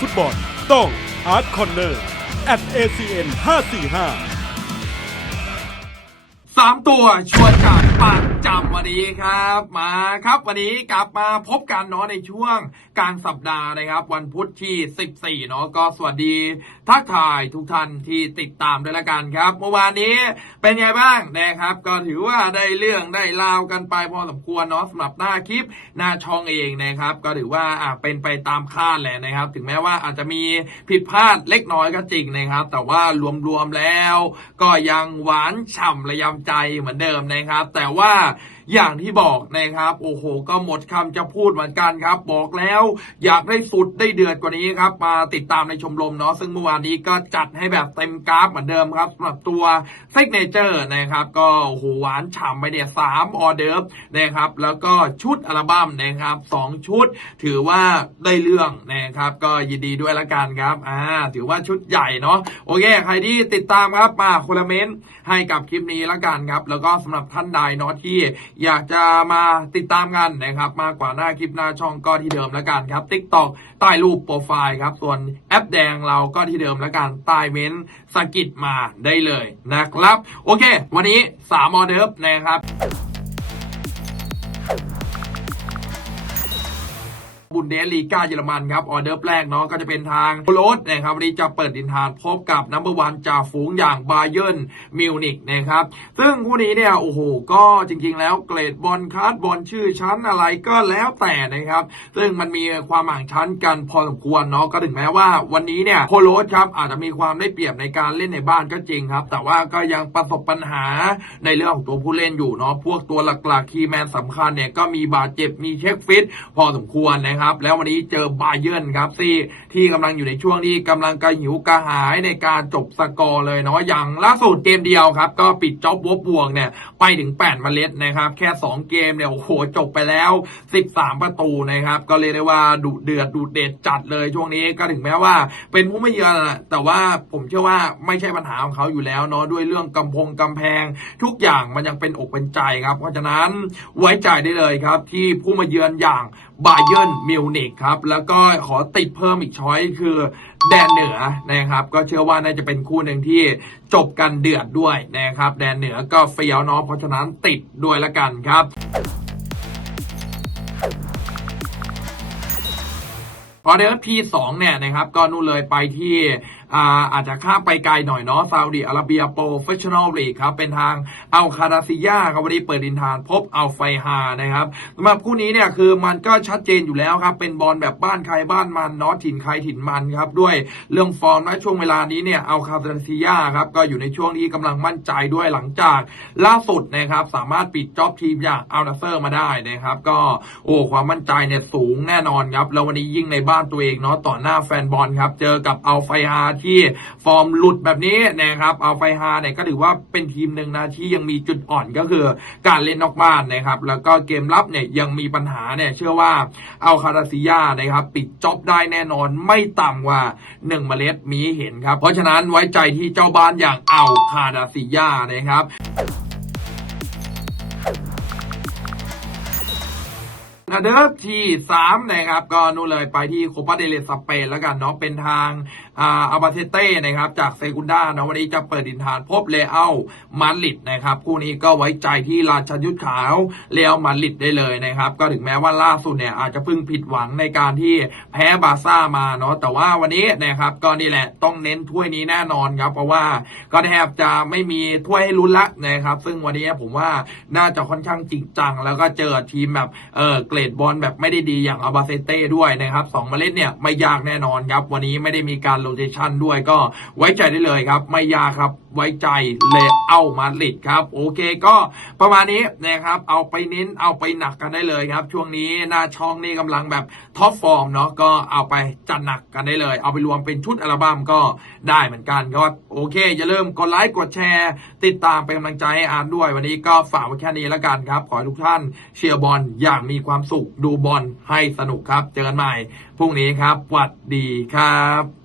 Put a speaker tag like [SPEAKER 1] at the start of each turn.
[SPEAKER 1] ฟุตบอล ต้องอาร์ตคอนเนอร์ at acn 545
[SPEAKER 2] สามตัวชวนจากปากจำวันนี้ครับมาครับวันนี้กลับมาพบกันเนาะในช่วงกลางสัปดาห์นะครับ วันพุธที่ 14เนาะก็สวัสดี ทักทายทุกท่านที่ติดตามด้วยละกันครับเมื่อวานนี้เป็นไงบ้างนะครับ ก็ถือว่าได้เรื่องได้ราวกันไปพอสมควรเนาะสำหรับหน้าคลิปหน้าช่องเองนะครับ ก็ถือว่าอะเป็นไปตามคาดแหละนะครับ ถึงแม้ว่าอาจจะมีผิดพลาดเล็กน้อยก็จริงนะครับ แต่ว่ารวมๆแล้ว ก็ยังหวานฉ่ำระยำใจเหมือนเดิมนะครับ แต่ว่า อย่างที่บอกนะครับ โอ้โห ก็หมดคำจะพูดเหมือนกันครับ บอกแล้วอยากได้สุดได้เดือดกว่านี้ครับมาติดตามในชมรมเนาะซึ่งเมื่อวานนี้ก็จัดให้แบบเต็มกราฟเหมือนเดิมครับสำหรับตัวเซกเนเจอร์นะครับ ก็โอ้โหหวานฉ่ำไปเนี่ยสามออเดิร์ฟนะครับแล้วก็ชุดอัลบั้มนะครับสองชุด ถือว่าได้เรื่องนะครับ ก็ยินดีด้วยละกันครับอ่าถือว่าชุดใหญ่เนาะโอเค ใครที่ติดตามครับมาคนละเมนต์ให้กับคลิปนี้ละกันครับ แล้วก็สำหรับท่านใดเนาะที่อยากจะมาติดตามกันนะครับ มากกว่าหน้าคลิปหน้าช่องก็ที่เดิมแล้วกันครับ t ิ k t o k ใต้รูปโปรไฟล์ครับ ส่วนแอปแดงเราก็ที่เดิมแล้วกันใต้เม้นสกิดมาได้เลยนะครับ โอเค วันนี้3ออเดิร์ฟนะครับ บุนเดสลีกาเยอรมันครับออเดอร์แรกเนาะก็จะเป็นทางโรสนะครับวันนี้จะเปิดดินทานพบกับนัมเบอร์วันจ่าฝูงอย่างบาเยิร์นมิวนิกนะครับซึ่งคู่นี้เนี่ยโอ้โหก็จริงๆแล้วเกรดบอลคัสบอลชื่อชั้นอะไรก็แล้วแต่นะครับ ซึ่งมันมีความห่างชั้นกันพอสมควรเนาะก็ถึงแม้ว่าวันนี้เนี่ยโคโรสครับอาจจะมีความได้เปรียบในการเล่นในบ้านก็จริงครับ แต่ว่าก็ยังประสบปัญหาในเรื่องของตัวผู้เล่นอยู่เนาะพวกตัวหลักๆคีแมนสำคัญเนี่ยก็มีบาดเจ็บมีเช็คฟิตพอสมควรนะครับแล้ววันนี้เจอบาเยิร์นครับที่ที่กำลังอยู่ในช่วงที่กำลังกระหิวกระหายในการจบสกอร์เลยเนาะอย่างล่าสุดเกมเดียวครับ ก็ปิดจ็อบบวบบวกเนี่ยไปถึง 8 เมล็ดนะครับ แค่ 2 เกมเนี่ยโอ้โหจบไปแล้ว 13 ประตูนะครับ ก็เรียกได้ว่าดุเดือดดุเด็ดจัดเลยช่วงนี้ก็ถึงแม้ว่า เป็นผู้ไม่เยือนะแต่ว่าผมเชื่อว่าไม่ใช่ปัญหาของเขาอยู่แล้วเนาะด้วยเรื่องกำพงกำแพง ทุกอย่างมันยังเป็นอกเป็นใจครับ เพราะฉะนั้นไว้ใจได้เลยครับ ที่ผู้มาเยือนอย่างบาเยิร์นมิวนิกครับ แล้วก็ขอติดเพิ่มอีกช้อยคือแดนเหนือนะครับ ก็เชื่อว่าน่าจะเป็นคู่หนึ่งที่จบกันเดือดด้วยนะครับ แดนเหนือก็เฟี้ยวเนาะเพราะฉะนั้นติดด้วยละกันครับพอเดอร์พีสองเนี่ยนะครับก็นู่นเลยไปที่ อ่าอาจจะข้ามไปไกลหน่อยเนาะซาอุดิอาระเบียโปรเฟชชั่นอลลีกครับ เป็นทางอัลคาราซิยาครับวันนี้เปิดดินทานพบอัลไฟฮานะครับสำหรับคู่นี้เนี่ยคือมันก็ชัดเจนอยู่แล้วครับ เป็นบอลแบบบ้านใครบ้านมันเนาะถิ่นใครถิ่นมันครับ ด้วยเรื่องฟอร์มและช่วงเวลานี้เนี่ยอัลคาราซิยาครับก็อยู่ในช่วงที่กำลังมั่นใจด้วยหลังจากล่าสุดนะครับสามารถปิดจ็อบทีมอย่างอัลนาเซอร์มาได้นะครับ ก็โอ้ความมั่นใจเนี่ยสูงแน่นอนครับแล้ววันนี้ยิ่งในบ้านตัวเองเนาะต่อหน้าแฟนบอลครับเจอกับอัลไฟฮาที่ฟอร์มหลุดแบบนี้นะครับเอัลไฟฮาเนี่ยก็ถือว่าเป็นทีมหนึ่งนะที่ยังมีจุดอ่อนก็คือการเล่นนอกบ้านนะครับ แล้วก็เกมรับเนี่ยยังมีปัญหาเนี่ยเชื่อว่าเอัลคาราซิยานะครับ ปิดจ็อบได้แน่นอนไม่ต่ำกว่า1เมล็ดมีเห็นครับ เพราะฉะนั้นไว้ใจที่เจ้าบ้านอย่างเอัลคาราซิยานะครับนาเดิร์ฟที่สามนะครับก็นู่นเลยไปที่โคปาเดเลสเปนแล้วกันเนาะเป็นทาง อาบาเทเต้นะครับจากเซกุนดาเนาะวันนี้จะเปิดดินทานพบเลเอลมาริดนะครับคู่นี้ก็ไว้ใจที่ราชันยุทธขาวเลเอลมาริดได้เลยนะครับก็ถึงแม้ว่าล่าสุดเนี่ยอาจจะเพิ่งผิดหวังในการที่แพ้บาร์ซ่ามาเนาะแต่ว่าวันนี้นะครับก็นี่แหละต้องเน้นถ้วยนี้แน่นอนครับเพราะว่าก็แทบจะไม่มีถ้วยให้ลุ้นละนะครับซึ่งวันนี้ผมว่าน่าจะค่อนข้างจริงจัง แล้วก็เจอทีมแบบเออเกรดบอลแบบไม่ได้ดีอย่างอาบาเซเต้ด้วยนะครับสองเมล็ดเนี่ยไม่ยากแน่นอนครับวันนี้ไม่ได้มีการรเตชันด้วยก็ไว้ใจได้เลยครับ ไม่ยากครับไว้ใจเลเอลมาดริดครับโอเคก็ประมาณนี้นะครับเอาไปเน้นเอาไปหนักกันได้เลยครับ ช่วงนี้หน้าช่องนี่กำลังแบบท็อปฟอร์มเนาะก็เอาไปจัดหนักกันได้เลย เอาไปรวมเป็นชุดอัลบั้มก็ได้เหมือนกันก็โอเค อย่าลืมกดไลค์กดแชร์ ติดตามเป็นกำลังใจให้อาร์ตด้วย วันนี้ก็ฝากไว้แค่นี้แล้วกันครับ ขอให้ทุกท่านเชียร์บอลอย่างมีความสุขดูบอลให้สนุกครับ เจอกันใหม่พรุ่งนี้ครับสวัสดีครับ